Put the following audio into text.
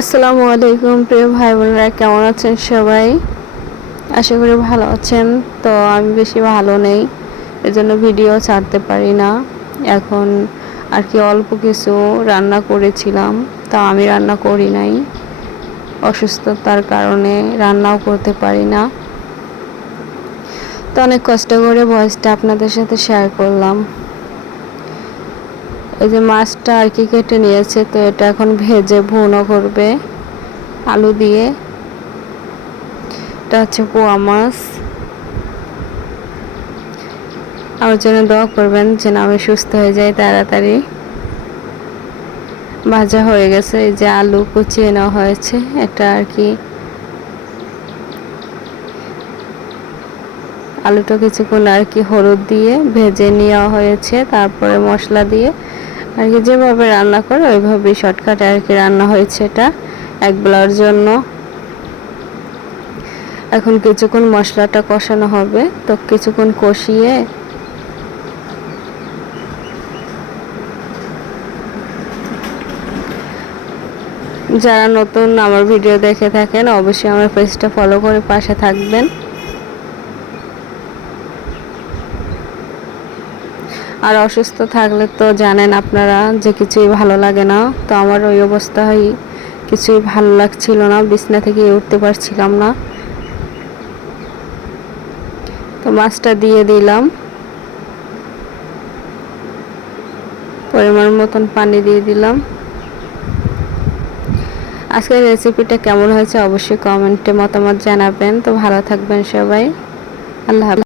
আসসালামু আলাইকুম প্রিয় ভাই বোনেরা, কেমন আছেন সবাই? আশা করি ভালো আছেন। তো আমি বেশি ভালো নেই, এজন্য ভিডিও ছাড়তে পারি না। এখন আর কি অল্প কিছু রান্না করেছিলাম, তা আমি রান্না করি নাই, অসুস্থতার কারণে রান্নাও করতে পারি না। তো অনেক কষ্ট করে ভয়েসটা আপনাদের সাথে শেয়ার করলাম। এই যে মাছটা আর কি কেটে নিয়েছে, তো এটা এখন ভেজে ভুনা করবে আলু দিয়ে। এটা হচ্ছে পোয়া মাছ। আমার জন্য দোয়া করবেন যেন আমি সুস্থ হয়ে যাই তাড়াতাড়ি। ভাজা হয়ে গেছে, এই যে আলু কুচিয়ে নেওয়া হয়েছে, এটা আর কি আলুটা কিছুক্ষণ আর কি হলুদ দিয়ে ভেজে নেওয়া হয়েছে, তারপরে মশলা দিয়ে আর কি যেভাবে রান্না করে ওইভাবেই শর্টকাটে আর কি রান্না হয়েছে এটা একবেলার জন্য। এখন কিছুক্ষণ মশলাটা কষানো হবে, তো কিছুক্ষণ কষিয়ে যারা নতুন আমার ভিডিও দেখে থাকেন অবশ্যই আমার পেজটা ফলো করে পাশে থাকবেন। আর অসুস্থ থাকলে তো জানেন আপনারা যে কিছুই ভালো লাগে না, তো আমার ওই অবস্থায় কিছুই ভালো লাগছিল না, বিছানা থেকে উঠতে পারছিলাম না। তো মাছটা দিয়ে দিলাম, পরিমাণ মতন পানি দিয়ে দিলাম। আজকের রেসিপিটা কেমন হয়েছে অবশ্যই কমেন্টে মতামত জানাবেন। তো ভালো থাকবেন সবাই, আল্লাহ হাফেজ।